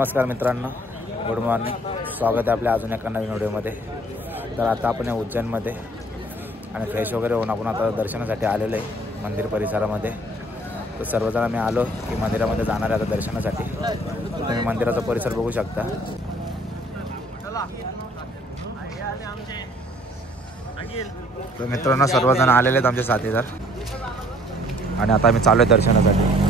नमस्कार मित्रांनो, good morning. स्वागत आहे आपल्या अजून एका नवीन व्हिडिओमध्ये. तर आता आपण उज्जैनमध्ये आणि फ्रेश वगैरे होऊन आपण आता दर्शनासाठी आलेलो आहे मंदिर परिसरामध्ये. तर सर्वजण आम्ही आलो की मंदिरामध्ये जाणार आहे आता दर्शनासाठी. तुम्ही मंदिराचा परिसर बघू शकता. तर मित्रांनो सर्वजण आलेले आहेत आमचे साथीदार आणि आता आम्ही चालू आहे दर्शनासाठी.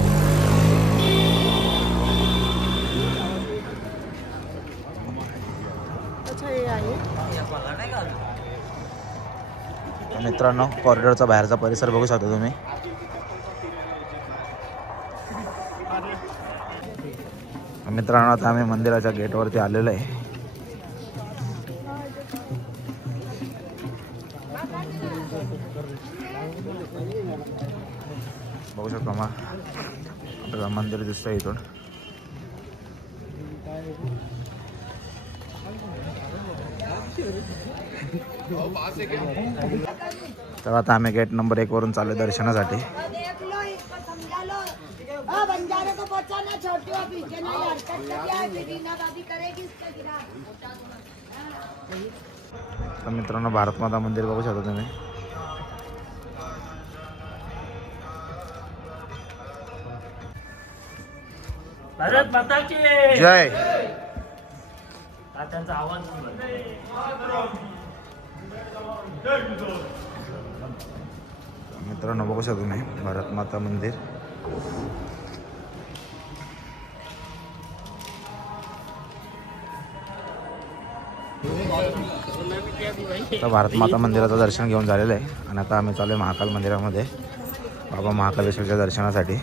मित्रांनो कॉरिडॉरचा बाहेरचा परिसर बघू शकता तुम्ही. मित्रांनो आता आम्ही मंदिराच्या गेटवरती आलेलो आहे. बघू शकतो मग आपल्याला मंदिर दिसतंय इथून. तर आता आम्ही गेट नंबर 1 वरून चालू दर्शनासाठी. तर मित्रांनो भारत माता मंदिर बघू शकता तुम्ही. भारत माता की जय. तात्यांचा आवाज मित्रांनो बघू शकता तुम्ही भारत माता मंदिर. तर भारत माता मंदिराचं दर्शन घेऊन झालेलं आहे आणि आता आम्ही चालू आहे महाकाल मंदिरामध्ये बाबा महाकालेश्वरच्या दर्शनासाठी.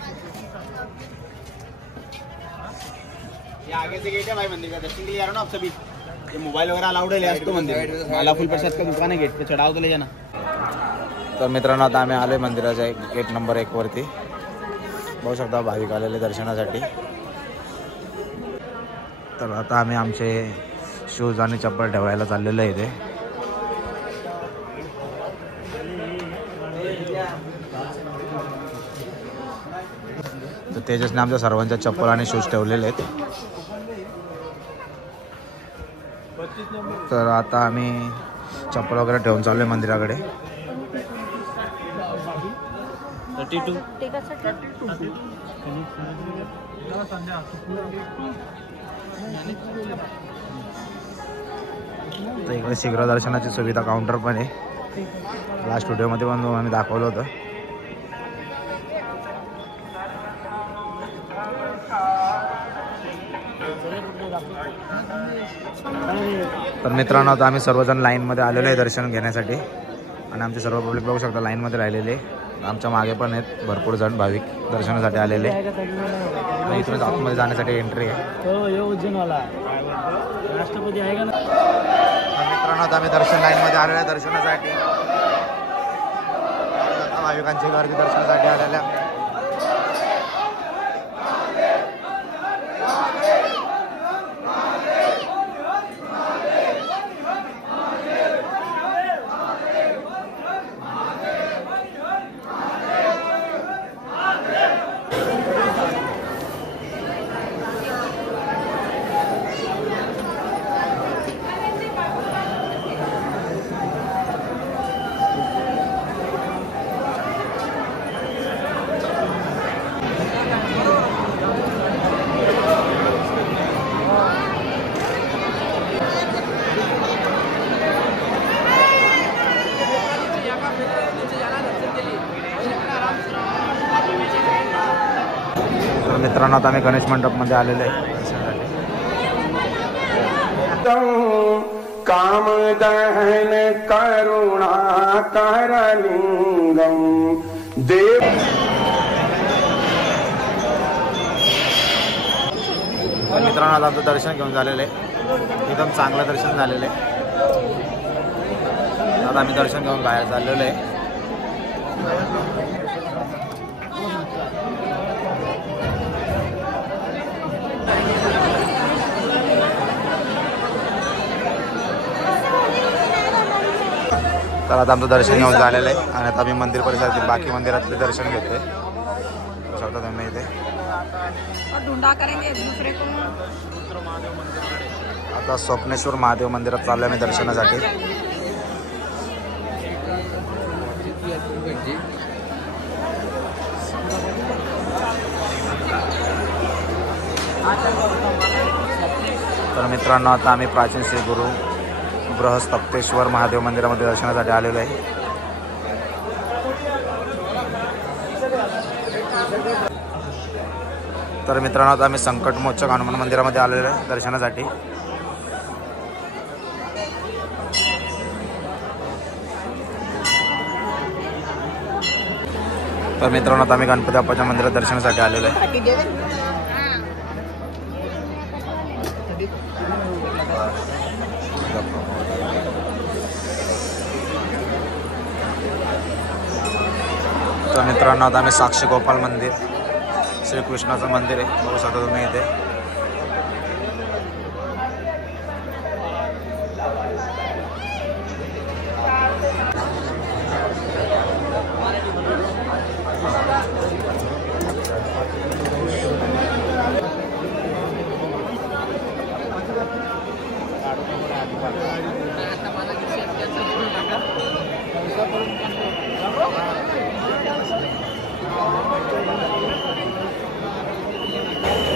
आगे से गेट है भाई मंदिर का. दर्शन के लिए आ रहे हो ना आप सभी. ये मोबाइल वगैरह अलाउड है आज तो मंदिर. माला फूल प्रसाद का दुकान है, गेट पे चढ़ाओ तो ले जाना. तर मित्रांनो आता आम्ही आलोय मंदिराच्या गेट नंबर 1 वरती. बघू शकता भाविक आलेले दर्शनासाठी. तर आता आम्ही आमचे शूज आणि चप्पल ठेवायला चाललेलो आहे इथे. तर तेजसने आमच्या सर्वांच्या चप्पल आणि शूज ठेवलेले आहेत. तर आता आम्ही चप्पल वगैरे ठेवून चालू आहे मंदिराकडे. 32 तर इकडे शीघ्र दर्शनाची सुविधा काउंटर पण आहे. लास्ट व्हिडिओमध्ये पण आम्ही दाखवलं होतं. तर मित्रांनो आता आम्ही सर्वजण लाईनमध्ये आलेलो आहे दर्शन घेण्यासाठी आणि आमचे सर्व पब्लिक बघू शकता लाईनमध्ये राहिलेले. आमच्या मागे पण आहेत भरपूर जण भाविक दर्शनासाठी आलेले. इथूनच आतमध्ये जाण्यासाठी एंट्री आहे. उज्जैनवाला राष्ट्रपती आहे का ना. मित्रांनो आता आम्ही दर्शन लाईनमध्ये आलेलो आहे दर्शनासाठी. भाविकांची गर्दी दर्शनासाठी आलेल्या. मित्रांनो आता आम्ही गणेश मंडपमध्ये आलेलो आहे. कामदहन करुणा करलिंगम देव. मित्रांनो आता आमचं दर्शन घेऊन झालेलं आहे. एकदम चांगलं दर्शन झालेलं आहे. आता आम्ही दर्शन घेऊन बाहेर चाललेलो आहे. तर आता आमचं दर्शन घेऊन झालेलं आहे आणि आता आम्ही मंदिर परिसरातील बाकी मंदिरातले दर्शन घेतोय. स्वतः तुम्ही इथे और ढूंढा करेंगे एक दूसरे को. आता स्वप्नेश्वर महादेव मंदिरात चाललो आहे मी दर्शनासाठी. तर मित्रांनो आता आम्ही प्राचीन श्री गुरु बृहस्पतेश्वर महादेव मंदिरामध्ये दर्शनासाठी आलेलो आहे. तर मित्रांनो आता आम्ही संकटमोचक हनुमान मंदिरामध्ये आलेलो आहे दर्शनासाठी. तर मित्रांनो आता आम्ही गणपती बाप्पाच्या मंदिरात दर्शनासाठी आलेलो आहे. तर मित्रांनो आता आम्ही साक्षी गोपाल मंदिर श्रीकृष्णाचं मंदिर आहे, बघू शकता तुम्ही इथे.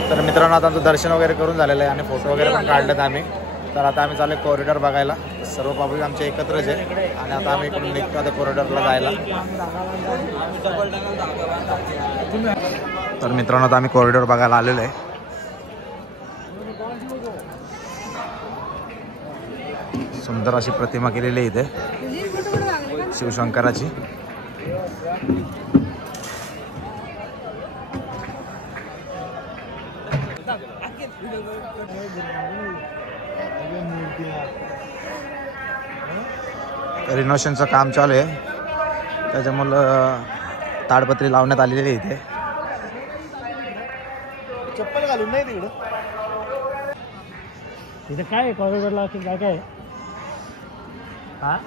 तर मित्रांनो आता आमचं दर्शन वगैरे करून झालेलं आहे आणि फोटो वगैरे पण काढलेत आम्ही. तर आता आम्ही चालू कॉरिडॉर बघायला. सर्व पब्लिक आमचे एकत्रच आहे आणि आता आम्ही इकडून निघतो आता कॉरिडॉरला जायला. तर मित्रांनो आता आम्ही कॉरिडॉर बघायला आलेलो आहे. सुंदर अशी प्रतिमा केलेली आहे इथे शिवशंकराची. रिनोव्हेशनचं काम चालू आहे, त्याच्यामुळं ताडपत्री लावण्यात आलेली आहे इथे. चप्पल घालून नाही तिकडं. तिथे काय आहे कॉरिडॉरला काय काय आहे? हा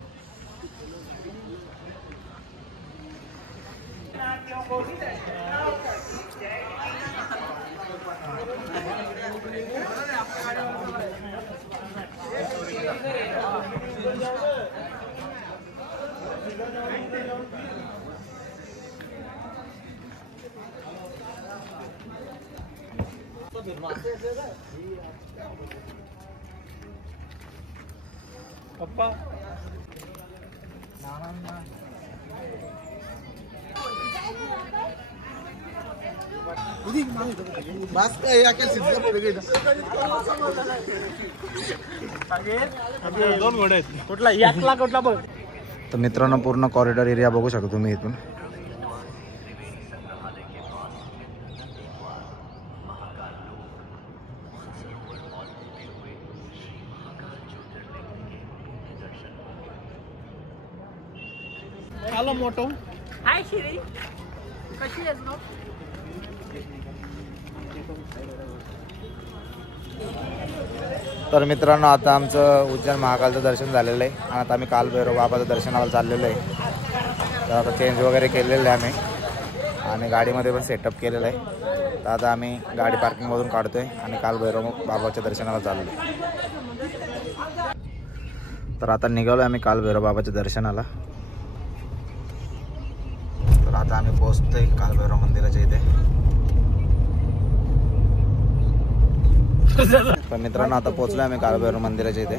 पप्पा दोन घोडे आहेत. कुठला यातला कुठला बघ. तर मित्रांनो पूर्ण कॉरिडॉर एरिया बघू शकता तुम्ही इथून. आलो मोठो. हाय शिरी, कशी आहेस गं? तर मित्रांनो आता आमचं उज्जैन महाकालचं दर्शन झालेलं आहे आणि आता आम्ही कालभैरव बाबाचं दर्शनाला चाललेलं आहे. तर आता चेंज वगैरे केलेलं आहे आम्ही आणि गाडीमध्ये पण सेटअप केलेलं आहे. तर आता आम्ही गाडी पार्किंगमधून काढतो आहे आणि कालभैरव बाबाच्या दर्शनाला चाललो आहे. तर आता निघालो आम्ही कालभैरव बाबाच्या दर्शनाला. तर आता आम्ही पोहोचतोय कालभैरव मंदिराच्या इथे. तर मित्रांनो आता पोहोचलो आम्ही कालभैरव मंदिराच्या इथे.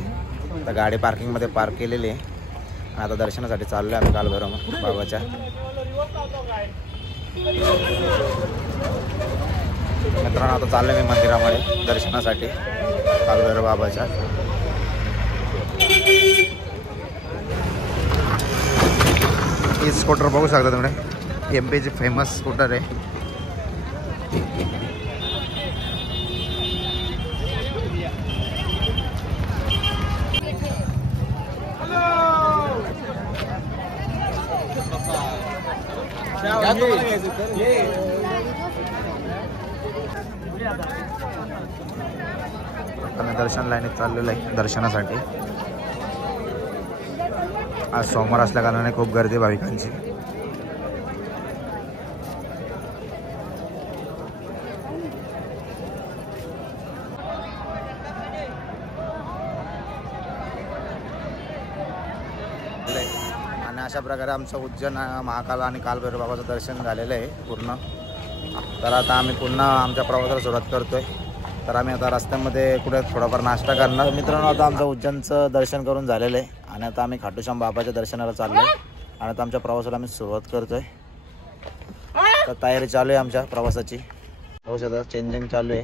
तर गाडी पार्किंगमध्ये पार्क केलेली आहे आणि आता दर्शनासाठी चाललो आहे आम्ही कालभैरव बाबाच्या. मित्रांनो आता चाललो मी मंदिरामध्ये दर्शनासाठी कालभैरव बाबाच्या. ही स्कूटर बघू शकता तुम्ही, एमपीची फेमस स्कूटर आहे. आम्ही दर्शन लाईनीत चाललेलो आहे दर्शनासाठी. आज सोमवार असल्या कारणाने खूप गर्दी भाविकांची. अशा प्रकारे आमचं उज्जैन महाकाल आणि कालभैरव बाबाचं दर्शन झालेलं आहे पूर्ण. तर आता आम्ही पुन्हा आमच्या प्रवासाला सुरुवात करतोय. तर आम्ही आता रस्त्यामध्ये कुठे थोडाफार नाश्ता करणार. मित्रांनो आता आमचं उज्जैनचं दर्शन करून झालेलं आहे आणि आता आम्ही खाटूश्याम बाबाच्या दर्शनाला चाललो आहे आणि आता आमच्या प्रवासाला आम्ही सुरुवात करतोय. तर तयारी चालू आहे आमच्या प्रवासाची. आता चेंजिंग चालू आहे.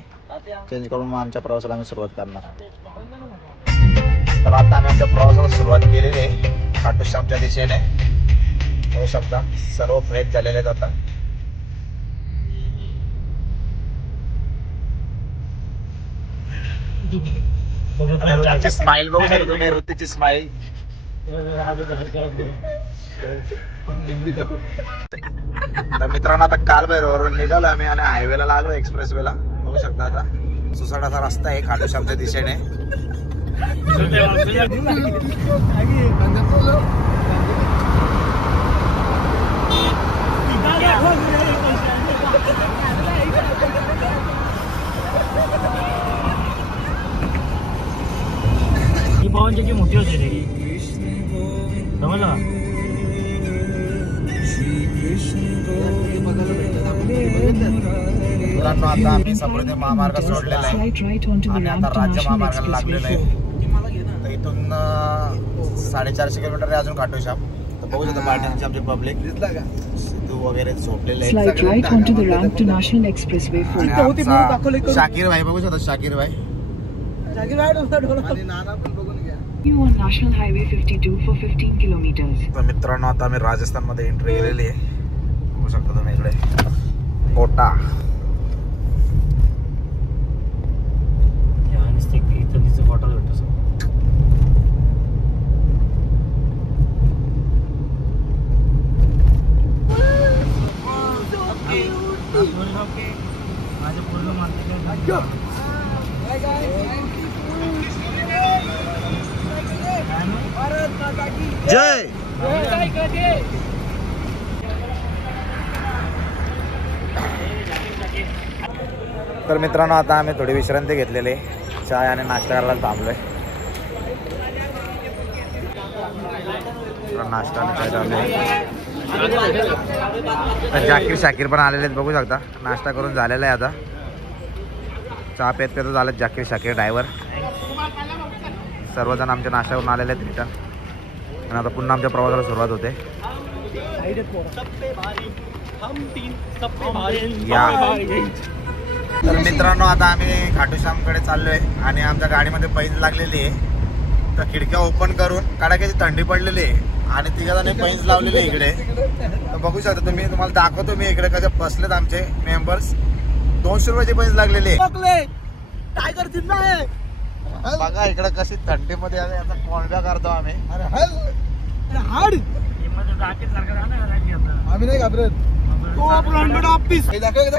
चेंज करून मग आमच्या प्रवासाला आम्ही सुरुवात करणार. तर आता आम्ही आमच्या प्रवासाला सुरुवात केलेली आहे खाटूश्यामच्या दिशेने. होऊ शकता सर्व फ्रेश झालेले आहेत आता. स्माइल बघू शकतो तुम्ही, ऋतीची स्माइल. तर मित्रांनो आता कालभैरवरून निघालो आम्ही आणि हायवेला लागलो, एक्सप्रेस वेला. बघू शकता आता सुसाटाचा रस्ता आहे खाटूश्यामच्या दिशेने. ही पवनची मोठी होते रे, समजलं. मित्रांनो आता आम्ही समृद्धी महामार्ग सोडलेला आहे आणि आता राज्य महामार्गाला लागलेलं आहे. तर इथून 450 किलोमीटर आहे अजून खाटूश्याम. तर बघू शकता पार्ट्यांची आमची पब्लिक सिद्धू वगैरे झोपलेले आहे. शाकीर भाई बघू शकता, शाकीर भाई. National Highway 52 for 15 kilometers. तर मित्रांनो आता आम्ही राजस्थान मध्ये एंट्री केलेली आहे. बघू शकता तुम्ही इकडे कोटा. इथं फोटो भेटतो. माझे पूर्ण मानते जय. तर मित्रांनो आता आम्ही थोडी विश्रांती घेतलेली, चाय आणि नाश्ता करायला थांबलोय. नाश्ता आणि चाय चाललोय. तर जाकीर शाकीर पण आलेले आहेत, बघू शकता. नाश्ता करून झालेला आहे आता. चहा पेत पेत झालं जाकीर शाकीर ड्रायव्हर. सर्वजण आमच्या नाश्त्यावरून आलेले आहेत रिटर्न आणि आता पुन्हा आमच्या प्रवासाला सुरुवात होते. तर मित्रांनो आता आम्ही खाटूश्यामकडे चाललोय आणि आमच्या गाडीमध्ये पैंज लागलेली आहे. तर खिडक्या ओपन करून कडाक्याची थंडी पडलेली आहे आणि तिघांनी पैंज लावलेली आहे इकडे. तर बघू शकता तुम्ही, तुम्हाला दाखवतो मी इकडे कसे बसलेत आमचे मेंबर्स. 200 रुपयाची पैंज लागलेली आहे. काय करतील ना बघा इकडे कशी थंडीमध्ये याचा कोंड्या करतो आम्ही. आम्ही नाही घाबरत.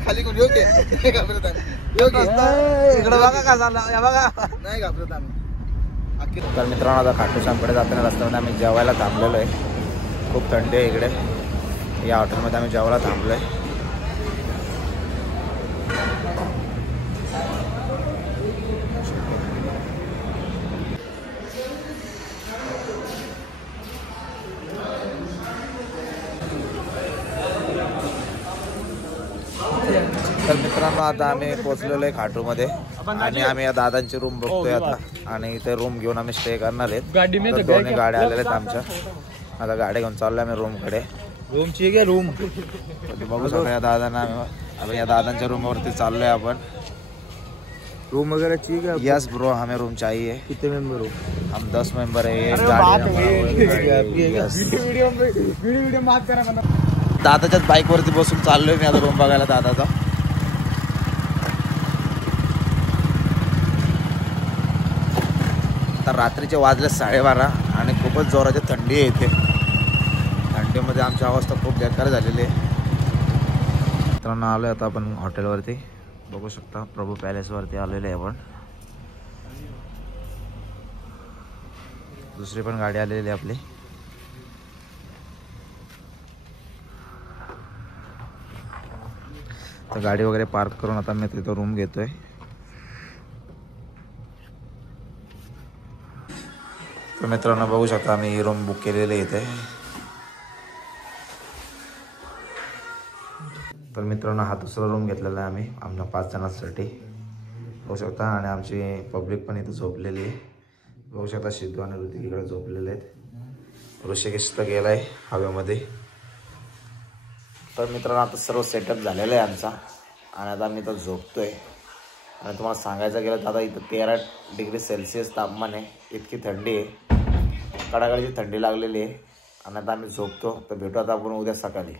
खाली कोण योग्य इकडे बघा का झालं, बघा नाही घाबरत आम्ही. तर मित्रांनो आता खाटूश्यामकडे जाताना रस्त्यामध्ये आम्ही जेवायला थांबलेलो आहे. खूप थंडी आहे इकडे. या हॉटेलमध्ये आम्ही जेवायला थांबलोय. तर मित्रांनो आता आम्ही पोहोचलेलो आहे खाटूमध्ये आणि आम्ही या दादांची रूम बघतोय आता आणि इथे रूम घेऊन आम्ही स्टे करणार आहेत. दोन्ही गाड्या आलेल्या आहेत आमच्या. आता गाड्या घेऊन चाललोय आम्ही रूमकडे. रूमची आहे रूम बघू शकतो या दादांना. आम्ही या दादांच्या रूमवरती चाललोय आपण. रूम वगैरह ठीक है. यस ब्रो, हमें रूम चाहिए. कितने मेंबर हो? हम 10 मेंबर है. वीडियो माफ करा. दादाच्याच बाईकवरती बसून चाललोय मी आता रूम बघायला दादाचा. तर रात्रीचे वाजले 12:30 आणि खूपच जोराची थंडी आहे इथे. थंडीमध्ये आमची अवस्था खूप बेकार झालेली आहे. मित्रांनो आलो आता आपण हॉटेलवरती. बघू शकता प्रभू पॅलेसवरती आलेले आहे आपण. दुसरी पण गाडी आलेली आहे आपली. तर गाडी वगैरे पार्क करून आता मी तिथं रूम घेतोय. तर मित्रांनो बघू शकता आम्ही ही रूम बुक केलेली आहे इथे. तर मित्रांनो हा दुसरा रूम घेतलेला आहे आम्ही आमच्या 5 जणांसाठी बघू शकता. आणि आमची पब्लिक पण इथं झोपलेली आहे बघू शकता. सिद्धू आणि ऋतिक इकडे झोपलेले आहेत. ऋषिकेश तर गेला आहे हवेमध्ये. तर मित्रांनो आता सर्व सेटअप झालेलं आहे आमचा आणि आता आम्ही इथं झोपतोय. आणि तुम्हाला सांगायचं गेलं तर आता इथं 13 डिग्री सेल्सिअस तापमान आहे. इतकी थंडी आहे, कडाकडीची थंडी लागलेली आहे. आणि आता आम्ही झोपतो. तर भेटू आता आपण उद्या सकाळी.